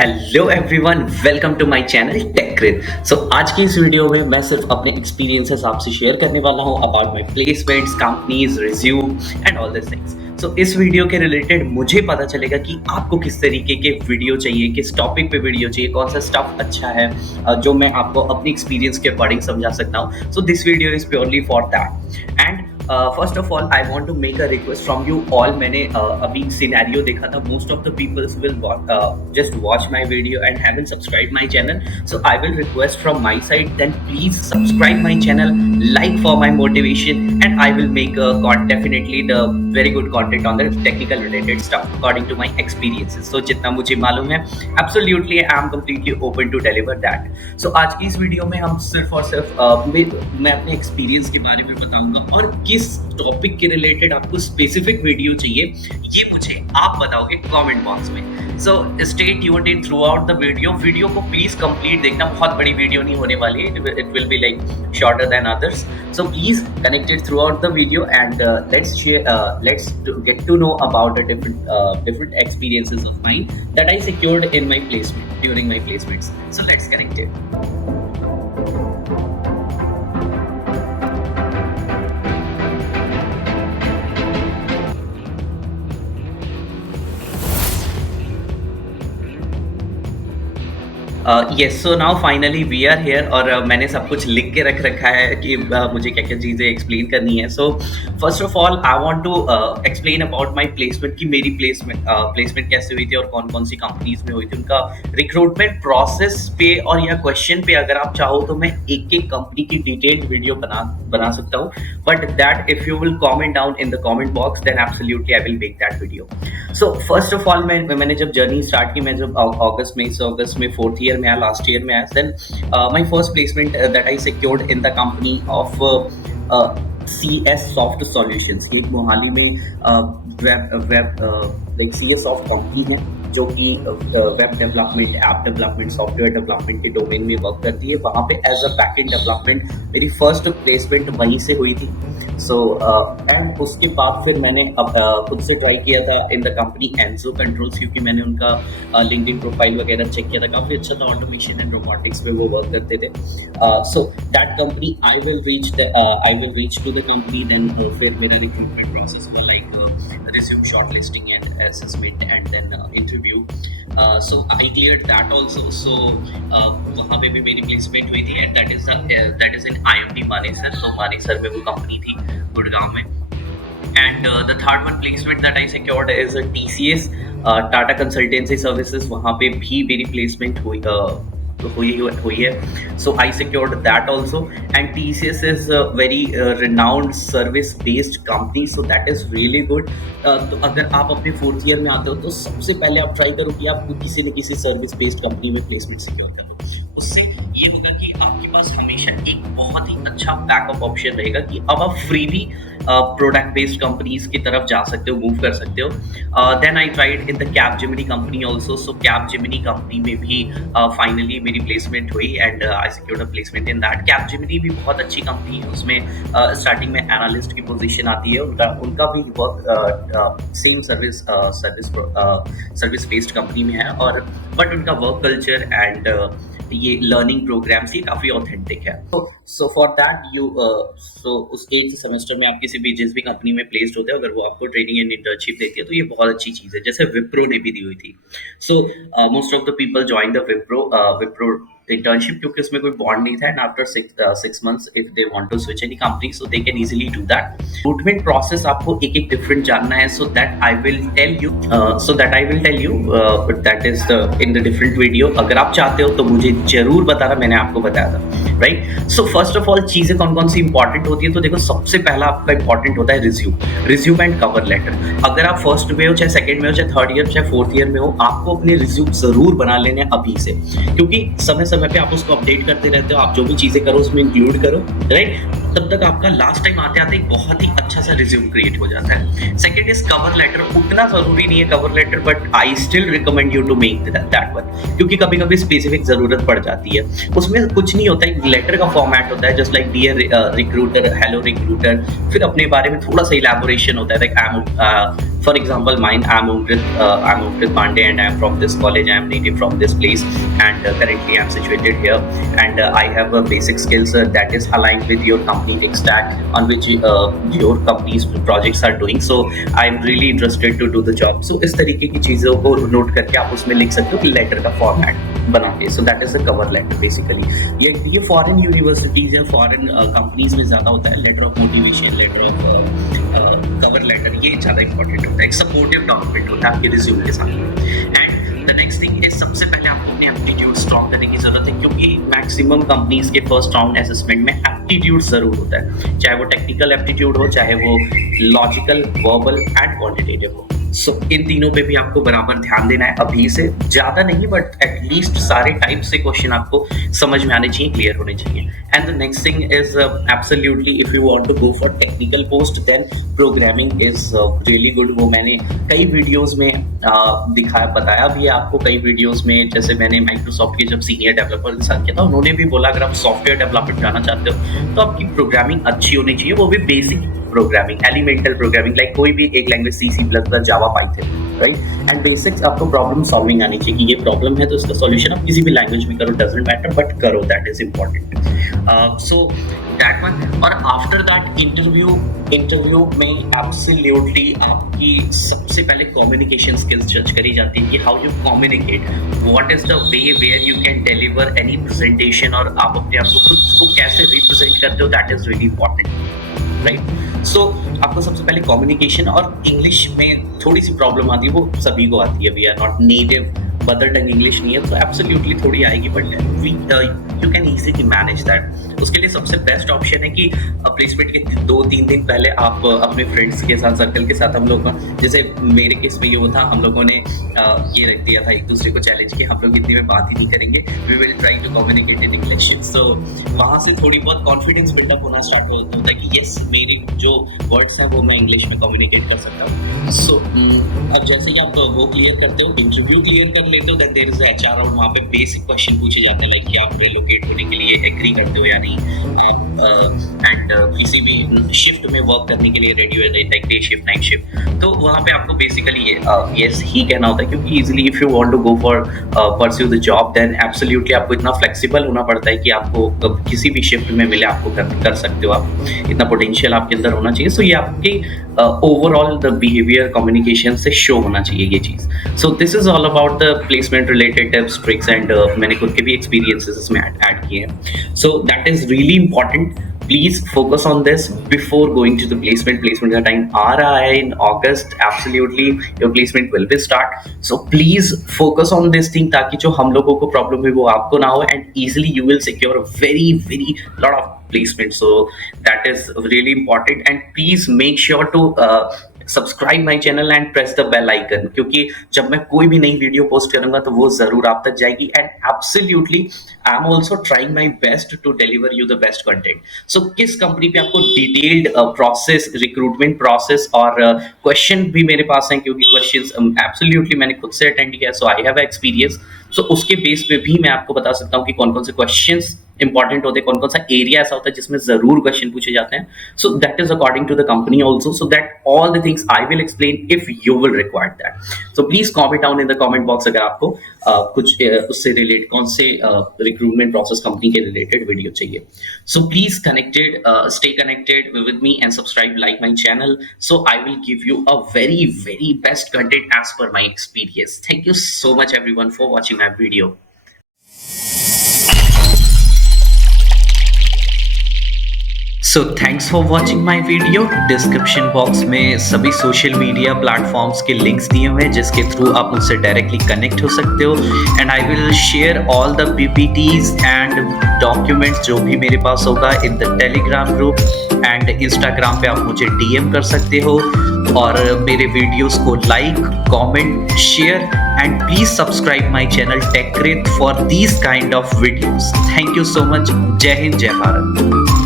Hello everyone, welcome to my channel Techcrit. So आज की इस वीडियो में मैं सिर्फ अपने एक्सपीरियंसेस आपसे शेयर करने वाला हूं about my placements, companies, resume and all this things. So इस वीडियो के रिलेटेड मुझे पता चलेगा कि आपको किस तरीके के वीडियो चाहिए, किस टॉपिक पे वीडियो चाहिए, कौन सा स्टफ अच्छा है जो मैं आपको अपनी एक्सपीरियंस के अकॉर्डिंग समझा सकता हूँ। So this video is purely for that. And first of all I want to make a request from you all. मैंने अभी सिनेरियो देखा था, most of the peoples will just watch my video and haven't subscribed my channel, so I will request from my side, then please subscribe my channel, like for my motivation, and I will make definitely the very good content on the technical related stuff according to my experiences. So जितना मुझे मालूम है, absolutely I am completely open to deliver that. So आज की इस video में हम सिर्फ और सिर्फ मैं अपने एक्सपीरियंस के बारे में बताऊंगा और किस टॉपिक के रिलेटेड आपको स्पेसिफिक वीडियो चाहिए ये मुझे आप बताओगे कमेंट बॉक्स में। So stay tuned in through out the video को प्लीज कंप्लीट देखना। बहुत बड़ी वीडियो नहीं होने वाली है, it will be like shorter than others. So please connected through out the video and let's get to know about the different experiences of mine that I secured in my placement during my placements. So let's connect it. Yes, so now finally we are here और मैंने सब कुछ लिख के रख रखा है कि मुझे क्या क्या चीज़ें एक्सप्लेन करनी है। So first of all I want to explain about my placement कि मेरी प्लेसमेंट कैसे हुई थी और कौन कौन सी कंपनीज में हुई थी, उनका रिक्रूटमेंट प्रोसेस पे और या क्वेश्चन पे अगर आप चाहो तो मैं एक एक कंपनी की डिटेल्ड वीडियो बना सकता हूँ, but that if you will comment down in the comment box then absolutely I will make that video. So first of all मैंने जब जर्नी स्टार्ट की, मैं जब अगस्त में फोर्थ ईयर में आया, लास्ट ईयर में आया, then my first placement that I secured in the company of CS soft solutions. ये मोहाली में लाइक CS सॉफ्ट कंपनी है जो कि web development, app development, software development के डोमेन में वर्क करती है। वहाँ पे एज अ बैकएंड डेवलपमेंट मेरी फर्स्ट प्लेसमेंट वहीं से हुई थी। सो एंड उसके बाद फिर मैंने खुद से ट्राई किया था इन द कंपनी एंजो कंट्रोल्स, क्योंकि मैंने उनका लिंक्डइन प्रोफाइल वगैरह चेक किया था, काफ़ी अच्छा था, ऑटोमेशन एंड रोबोटिक्स पे वो वर्क करते थे। So that company I will reach to the company, then फिर मेरा रिक्रूटमेंट प्रोसेस हुआ like resume shortlisting and assessment and then interview. So I cleared that also. So वहाँ पे भी मेरी placement हुई थी and that is in IMT Manesar. So Manesar में वो कंपनी थी गुड़गांव में। And the third one placement that I secured is a TCS, Tata Consultancy Services। वहाँ पे भी मेरी placement हुई है। So I secured that also, and TCS is a very renowned service based company, so that is really good. तो अगर आप अपने फोर्थ ईयर में आते हो तो सबसे पहले आप ट्राई करो कि आप किसी न किसी सर्विस बेस्ड कंपनी में प्लेसमेंट सिक्योर करो। उससे ये होगा कि आपके पास हमेशा एक बहुत ही अच्छा बैकअप ऑप्शन रहेगा कि अब आप फ्रीली प्रोडक्ट बेस्ड कंपनीज की तरफ जा सकते हो, मूव कर सकते हो। Then I tried in the Capgemini company also. So Capgemini company में भी फाइनली मेरी प्लेसमेंट हुई and I secured a placement in that. Capgemini भी बहुत अच्छी कंपनी है, उसमें स्टार्टिंग में एनालिस्ट की पोजीशन आती है। उनका भी work same service based company में है, और बट उनका वर्क कल्चर एंड ये लर्निंग प्रोग्राम्स ये काफ़ी ऑथेंटिक है। सो फॉर दैट सो उस एज सेमेस्टर में आप किसी भी जिस भी कंपनी में प्लेस्ड होते हैं, अगर वो आपको ट्रेनिंग एंड इंटर्नशिप देती है तो ये बहुत अच्छी चीज़ है। जैसे विप्रो ने भी दी हुई थी। So most of the people join the Wipro internship, क्योंकि उसमें कोई बॉन्ड नहीं था, and after 6 months if they want to switch any company so they can easily do that. Recruitment process आपको एक एक डिफरेंट जानना है, so that I will tell you that is in the different video. अगर आप चाहते हो तो मुझे जरूर बताना, मैंने आपको बताया था, right. So first of all चीज़ें कौन कौन सी इंपॉर्टेंट होती है, तो देखो सबसे पहला आपका इंपॉर्टेंट होता है रिज्यूम एंड कवर लेटर। अगर आप फर्स्ट में हो, चाहे सेकंड में हो, चाहे थर्ड ईयर, चाहे फोर्थ ईयर में हो, आपको अपने रिज्यूम जरूर बना लेने अभी से, क्योंकि समय पे आप उसको अपडेट करते रहते हो। आप जो भी चीज़ें करो उसमें इंक्लूड करो, राइट। तब तक आपका लास्ट टाइम आते आते एक बहुत ही अच्छा सा रिज्यूम क्रिएट हो जाता है। Second is cover letter. उतना जरूरी नहीं है cover letter, but I still recommend you to make that one, क्योंकि कभी कभी स्पेसिफिक जरूरत पड़ जाती है। उसमें कुछ नहीं होता है, लेटर का फॉर्मेट होता है just like dear recruiter, hello recruiter, फिर अपने बारे में थोड़ा सा इलैबोरेशन होता है, like I am For example, mine, I'm Krit Pandey, and I'm from this college. I'm native from this place, and currently I'm situated here. And I have a basic skills that is aligned with your company tech stack on which your company's projects are doing. So I'm really interested to do the job. So इस तरीके की चीज़ों को note करके आप उसमें लिख सकते हो कि लेटर का फॉर्मेट बना के. So that is a cover letter basically. ये फॉरेन यूनिवर्सिटीज या फॉरेन कंपनीज में ज़्यादा होता है. Letter of motivation, letter of cover letter, ये ज़्यादा इंपॉर्टेंट होता है. एक सपोर्टिव डॉक्यूमेंट होता है आपके रिज्यूम के साथ. And the next thing is, सबसे पहले आपको अपने एप्टीट्यूड स्ट्रॉन्ग करने की जरूरत है, क्योंकि मैक्सिमम कंपनीज के फर्स्ट राउंड असेसमेंट में एप्टीट्यूड जरूर होता है, चाहे वो टेक्निकल एप्टीट्यूड हो, चाहे वो लॉजिकल, वर्बल एंड क्वांटिटेटिव हो. सो इन तीनों पे भी आपको बराबर ध्यान देना है. अभी से ज़्यादा नहीं, बट एटलीस्ट सारे टाइप से क्वेश्चन आपको समझ में आने चाहिए, क्लियर होने चाहिए. And the next thing is absolutely, if you want to go for technical post, then programming is really good. वो मैंने कई वीडियोस में बताया भी है आपको. कई वीडियोस में, जैसे मैंने माइक्रोसॉफ्ट के जब सीनियर डेवलपर के साथ किया था, उन्होंने भी बोला अगर आप सॉफ्टवेयर डेवलपमेंट जाना चाहते हो तो आपकी प्रोग्रामिंग अच्छी होनी चाहिए, वो भी basic programming, elemental programming, like कोई भी एक language, C++, Java, Python, right. And basics आपको प्रॉब्लम सॉल्विंग आनी चाहिए कि ये प्रॉब्लम है तो इसका सॉल्यूशन आप किसी भी लैंग्वेज में करो, डजंट मैटर, बट करो, that is important. So that one. और आफ्टर दैट इंटरव्यू में एब्सोल्युटली आपकी सबसे पहले कम्युनिकेशन स्किल्स जज करी जाती है कि how you communicate, what is the way where you can deliver any presentation, और आप अपने आप को खुद को कैसे रिप्रेजेंट करते हो, that is really important, right. So आपको सबसे पहले कम्युनिकेशन, और इंग्लिश में थोड़ी सी प्रॉब्लम आती है, वो सभी को आती है. We are not native, mother tongue English नहीं है, तो एब्सोल्युटली थोड़ी आएगी, but you can easily manage that. उसके लिए सबसे बेस्ट ऑप्शन है कि प्लेसमेंट के 2-3 दिन पहले आप अपने फ्रेंड्स के साथ, सर्कल के साथ, हम लोग का, जैसे मेरे केस में ये वो था, हम लोगों ने ये रख दिया था एक दूसरे को चैलेंज कि हम लोग इतनी में बात ही नहीं करेंगे, we will try to communicate in English. So वहाँ से थोड़ी बहुत कॉन्फिडेंस बिल्डअप होना स्टार्ट होता है कि येस, मेरी जो वर्ड्स हैं वो मैं इंग्लिश में कम्युनिकेट कर सकता हूँ. सो अब जैसे ही आप वो क्लियर करते हो, इंटरव्यू क्लियर कर लेते हो, that there is HR round. वहाँ पे बेसिक क्वेश्चन पूछे जाते हैं, लाइक कि आप रिलोकेट होने के लिए एग्री करते हो या नहीं, एंड किसी भी शिफ्ट में वर्क करने के लिए रेडी हो, like day shift, night shift. तो वहाँ पे आपको बेसिकली ये येस ही कहना होता है, क्योंकि easily if you want to go for pursue the job, then absolutely आपको इतना फ्लेक्सिबल होना पड़ता है कि आपको किसी भी शिफ्ट में मिले आपको कर सकते हो. आप इतना पोटेंशियल आपके अंदर होना चाहिए. सो ये आपकी ओवरऑल द बिहेवियर कम्युनिकेशन से शो होना चाहिए ये चीज़. So this is all about the placement related tips, tricks, and मैंने खुद के भी एक्सपीरियंसेस इसमें ऐड किए हैं. So that is really important. Please focus on this before going to the placement. Placement का time आ रहा है in August. Absolutely, your placement will be start. So please focus on this thing, ताकि जो हम लोगों को प्रॉब्लम है वो आपको ना हो, and easily you will secure a very lot of placement. So that is really important, and please make sure to subscribe my channel and press the bell icon, क्योंकि जब मैं कोई भी नई वीडियो पोस्ट करूंगा तो वो जरूर आप तक जाएगी. And absolutely I am also trying my best to deliver you the best content. So किस कंपनी पे आपको डिटेल्ड प्रोसेस, रिक्रूटमेंट प्रोसेस और क्वेश्चन भी मेरे पास हैं, क्योंकि क्वेश्चन एब्सोल्युटली मैंने खुद से अटेंड किया, सो आई हैव एक्सपीरियंस. सो उसके बेस पे भी मैं आपको बता सकता हूँ कि कौन कौन से क्वेश्चंस इंपॉर्टेंट होते हैं, कौन कौन सा एरिया ऐसा होता है जिसमें जरूर क्वेश्चन पूछे जाते हैं. So that is according to the company also, so that all the things I will explain if you will require that. So please comment down in the comment box अगर आपको कुछ उससे रिलेट, कौन से recruitment process company के related video चाहिए. So please connected, stay connected with me and subscribe, like my channel. So I will give you a very best content as per my experience. Thank you so much everyone for watching my video. So thanks for watching my video. Description box में सभी social media platforms के links दिए हुए हैं, जिसके through आप मुझसे directly connect हो सकते हो. And I will share all the PPTs and documents जो भी मेरे पास होगा in the Telegram group. And Instagram पे आप मुझे DM कर सकते हो, और मेरे वीडियोस को like, comment, share, and please subscribe my channel Techcrit for these kind of videos. Thank you so much. जय हिंद, जय भारत.